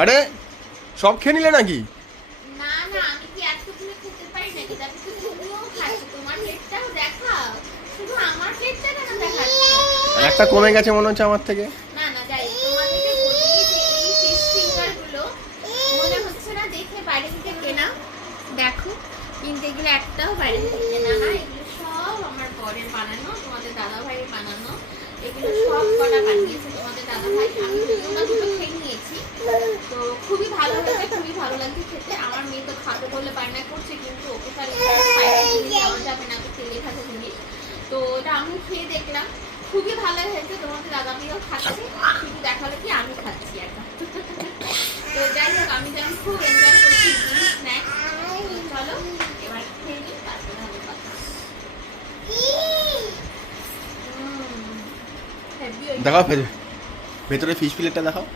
আরে সব খেয়ে নিলে নাকি? না না, আমি কি এতগুলো খেতে পারি নাকি? তাহলে তো তুমিও খাচ্ছ, তোমার প্লেটটাও দেখাও। শুধু আমার প্লেটটা কেন দেখাচ্ছ? একটা কমে গেছে মনে হচ্ছে আমার থেকে। না না, যাই তোমাদেরকে বলি যে এই ফিশ ফিঙ্গার গুলো মনে হচ্ছে না দেখে বাইরে থেকে কেনা। দেখো, কিন্তু এগুলো একটাও বাইরে থেকে কেনা না, এগুলো সব আমার বরের বানানো, তোমাদের দাদা ভাইয়ের বানানো। এগুলো সব কটা বানিয়েছে তোমাদের দাদা ভাই। আমি দুটো দুটো খেয়ে নিয়েছি, তো খুবই ভালো হয়েছে, খুবই ভালো লাগছে খেতে। আমার মেয়ে তো খাবে বলে বায়না করছে, কিন্তু ওকে তার স্পাইসি জিনিস দেওয়া যাবে না, তো তেলে ভাজা জিনিস। তো এটা আমি খেয়ে দেখলাম, খুবই ভালো হয়েছে। তোমাদের দাদা ভাইও খাচ্ছে, শুধু দেখা হলো কি আমি খাচ্ছি একটা। তো যাই হোক, আমি যেমন খুব এনজয় করছি স্ন্যাক্স। চলো এবার খেয়ে নিই, তারপরে আমি কথা। দেখাও ভেতরে ফিশ প্লেটটা দেখাও।